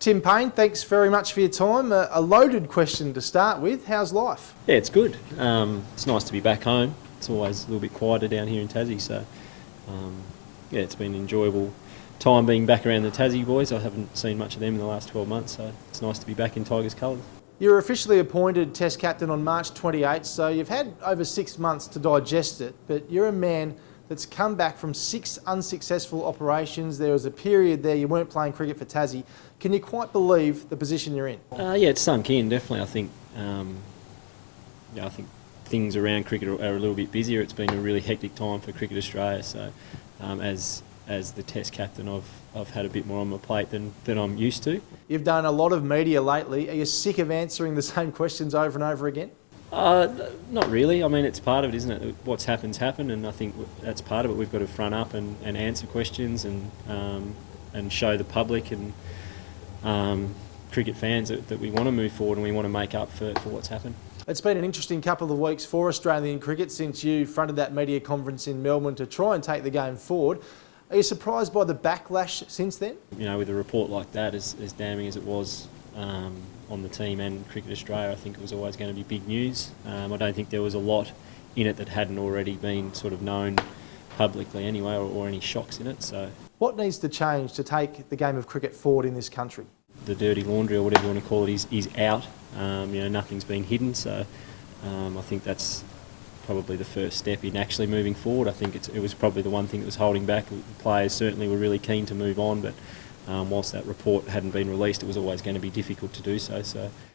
Tim Paine, thanks very much for your time. A loaded question to start with. How's life? Yeah, it's good. It's nice to be back home. It's always a little bit quieter down here in Tassie, so yeah, it's been an enjoyable time being back around the Tassie boys. I haven't seen much of them in the last 12 months, so it's nice to be back in Tigers colours. You were officially appointed Test captain on March 28th, so you've had over 6 months to digest it, but you're a man that's come back from 6 unsuccessful operations. There was a period there you weren't playing cricket for Tassie. Can you quite believe the position you're in? Yeah, it's sunk in, definitely. I think things around cricket are a little bit busier. It's been a really hectic time for Cricket Australia, so as the Test captain, I've had a bit more on my plate than I'm used to. You've done a lot of media lately. Are you sick of answering the same questions over and over again? Not really. I mean, it's part of it, isn't it? What's happened, and I think that's part of it. We've got to front up and answer questions and show the public and cricket fans that we want to move forward and we want to make up for what's happened. It's been an interesting couple of weeks for Australian cricket since you fronted that media conference in Melbourne to try and take the game forward. Are you surprised by the backlash since then? You know, with a report like that, as damning as it was on the team and Cricket Australia, I think it was always going to be big news. I don't think there was a lot in it that hadn't already been sort of known publicly anyway, or any shocks in it. So, what needs to change to take the game of cricket forward in this country? The dirty laundry, or whatever you want to call it, is out. Nothing's been hidden, so I think that's probably the first step in actually moving forward. I think it was probably the one thing that was holding back. The players certainly were really keen to move on, but whilst that report hadn't been released, it was always going to be difficult to do so.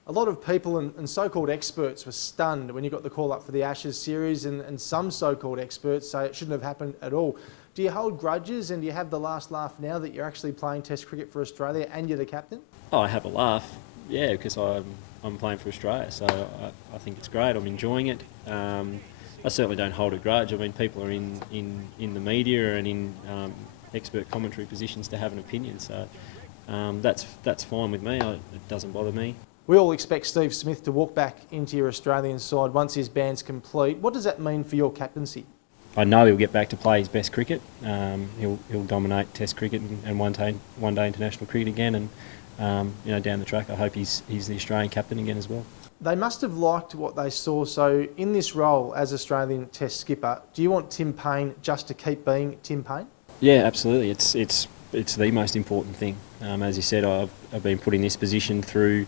A lot of people and so-called experts were stunned when you got the call up for the Ashes series, and some so-called experts say it shouldn't have happened at all. Do you hold grudges, and do you have the last laugh now that you're actually playing Test cricket for Australia and you're the captain? Oh, I have a laugh, yeah, because I'm playing for Australia, so I think it's great. I'm enjoying it. I certainly don't hold a grudge. I mean, people are in the media and in expert commentary positions to have an opinion, so that's fine with me. It doesn't bother me. We all expect Steve Smith to walk back into your Australian side once his ban's complete. What does that mean for your captaincy? I know he'll get back to play his best cricket. He'll dominate Test cricket and one day international cricket again, and down the track I hope he's the Australian captain again as well. They must have liked what they saw. So in this role as Australian Test skipper, do you want Tim Paine just to keep being Tim Paine? Yeah, absolutely. It's the most important thing. As you said, I've been put in this position through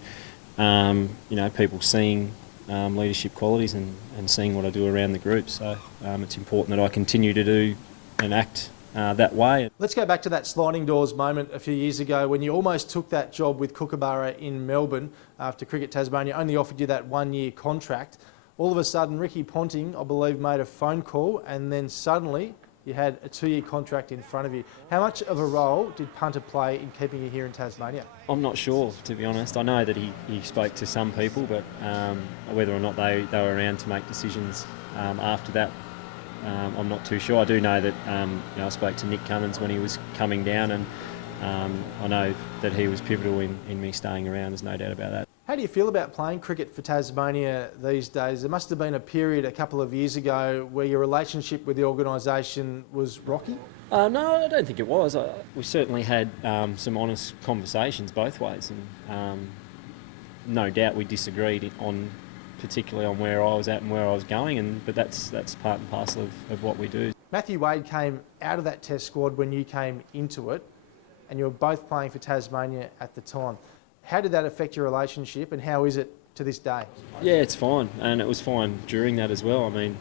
people seeing leadership qualities and seeing what I do around the group. So it's important that I continue to do and act that way. Let's go back to that sliding doors moment a few years ago when you almost took that job with Kookaburra in Melbourne after Cricket Tasmania only offered you that 1-year contract. All of a sudden, Ricky Ponting, I believe, made a phone call, and then suddenly you had a 2-year contract in front of you. How much of a role did punter play in keeping you here in Tasmania? I'm not sure, to be honest. I know that he spoke to some people, but whether or not they were around to make decisions after that, I'm not too sure. I do know that I spoke to Nick Cummins when he was coming down, and I know that he was pivotal in me staying around. There's no doubt about that. How do you feel about playing cricket for Tasmania these days? There must have been a period a couple of years ago where your relationship with the organisation was rocky? No, I don't think it was. We certainly had some honest conversations both ways, and no doubt we disagreed particularly on where I was at and where I was going, but that's part and parcel of what we do. Matthew Wade came out of that Test squad when you came into it, and you were both playing for Tasmania at the time. How did that affect your relationship, and how is it to this day? Yeah, it's fine, and it was fine during that as well. I mean,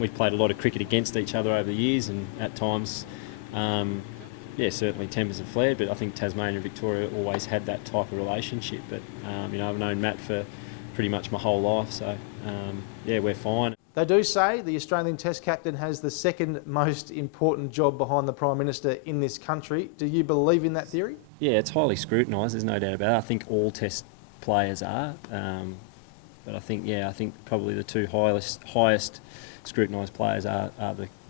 we've played a lot of cricket against each other over the years, and at times, certainly tempers have flared, but I think Tasmania and Victoria always had that type of relationship. But, I've known Matt for pretty much my whole life, so, we're fine. They do say the Australian Test captain has the second most important job behind the Prime Minister in this country. Do you believe in that theory? Yeah, it's highly scrutinised, there's no doubt about it. I think all Test players are, but I think probably the two highest scrutinised players are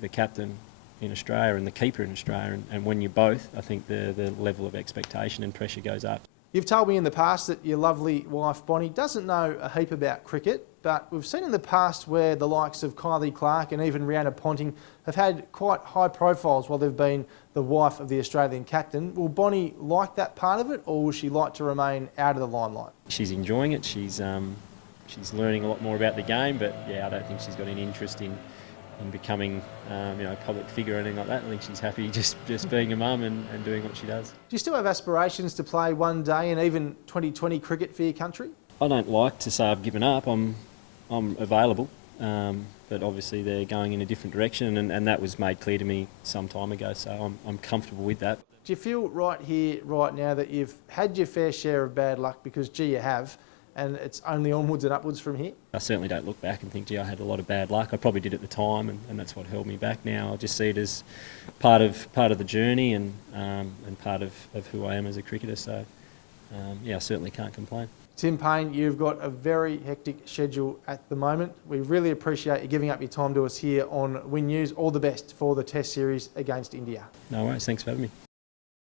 the captain in Australia and the keeper in Australia, and when you're both, I think the level of expectation and pressure goes up. You've told me in the past that your lovely wife Bonnie doesn't know a heap about cricket, but we've seen in the past where the likes of Kylie Clark and even Rihanna Ponting have had quite high profiles while they've been the wife of the Australian captain. Will Bonnie like that part of it, or will she like to remain out of the limelight? She's enjoying it. She's learning a lot more about the game, but yeah, I don't think she's got any interest in becoming a public figure or anything like that. I think she's happy just being a mum and doing what she does. Do you still have aspirations to play one day in even 2020 cricket for your country? I don't like to say I've given up. I'm available, but obviously they're going in a different direction, and that was made clear to me some time ago, so I'm comfortable with that. Do you feel right here, right now, that you've had your fair share of bad luck? Because, gee, you have, and it's only onwards and upwards from here? I certainly don't look back and think, gee, I had a lot of bad luck. I probably did at the time, and that's what held me back. Now I just see it as part of the journey and part of who I am as a cricketer. So, I certainly can't complain. Tim Paine, you've got a very hectic schedule at the moment. We really appreciate you giving up your time to us here on Win News. All the best for the Test series against India. No worries, thanks for having me.